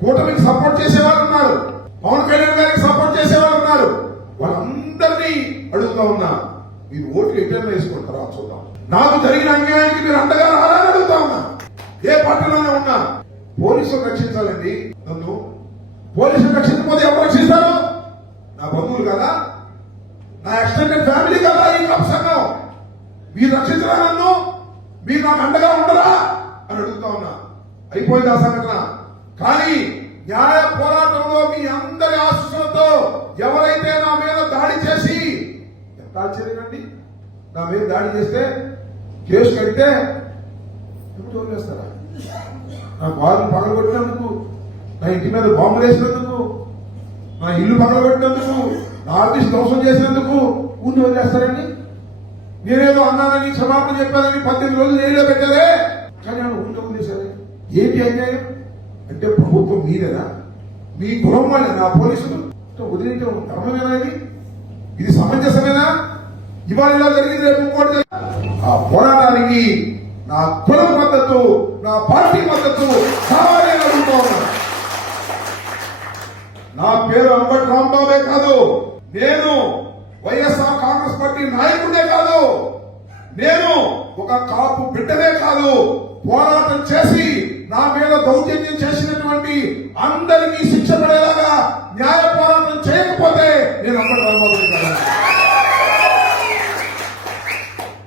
కూటమికి సపోర్ట్ చేసేవాళ్ళు ఉన్నారు, పవన్ కళ్యాణ్ గారికి సపోర్ట్ చేసేవాళ్ళు ఉన్నారు. వాళ్ళందరినీ అడుగుతా ఉన్నా, మీరు ఓట్లు ఎట్లా వేసుకుంటారా చూద్దాం. నాకు జరిగిన అన్యాయానికి మీరు అండగా రాలని అడుగుతా ఉన్నా. ఏ పార్టీలోనే ఉన్నా పోలీసులు రక్షించాలండి. నన్ను పోలీసులు రక్షించకపోతే ఎవరు రక్షిస్తారు? నా బంధువులు కదా, నా ఎక్స్టెండెడ్ ఫ్యామిలీ కదా ఈ కప్ సంఘం. మీరు రక్షించరా నన్ను? మీరు నాకు అండగా ఉండరా అని అడుగుతా ఉన్నా. అయిపోయింది ఆ సంఘటన. కానీ న్యాయ పోరాటంలో మీ అందరి ఆశీస్సులతో ఎవరైతే నా మీద దాడి చేసి, ఎంత ఆశ్చర్యండి, నా మీద దాడి చేస్తే కేసు కడితే ఎప్పుడు వదిలేస్తారా? నా బాలు పగలగొట్టినందుకు, నా ఇంటి మీద బాంబులు వేసినందుకు, నా ఇల్లు పగలగొట్టినందుకు, నా ఆఫీస్ ధ్వంసం చేసినందుకు ఊరిని వదిలేస్తారండి? నేనేదో అన్నానని క్షమాపణ చెప్పానని 18 రోజులు జైల్లో పెట్టారే, కానీ ఆయన ఊరిలో వదిలేశారే. ఏంటి అన్యాయం అంటే ప్రభుత్వం మీరేనా? మీ కులం వాళ్ళేనా పోలీసులు? వదిలేయటం ధర్మమేనా? ఇది సమంజసమేనా? ఇవాళ ఇలా జరిగింది, రేపు ఇంకోటి. ఆ పోరాటానికి నా కులం మద్దతు, నా పార్టీ మద్దతు కావాలని అడుగుతా ఉన్నా. నా పేరు అంబటి రాంబాబే కాదు, నేను వైఎస్ఆర్ కాంగ్రెస్ పార్టీ నాయకుడే కాదు, నేను ఒక కాపు బిడ్డనే కాదు. పోరాటం చేసి నా మీద దౌర్జన్యం చేసినటువంటి అందరికీ శిక్ష పడేలాగా న్యాయ పోరాటం చేయకపోతే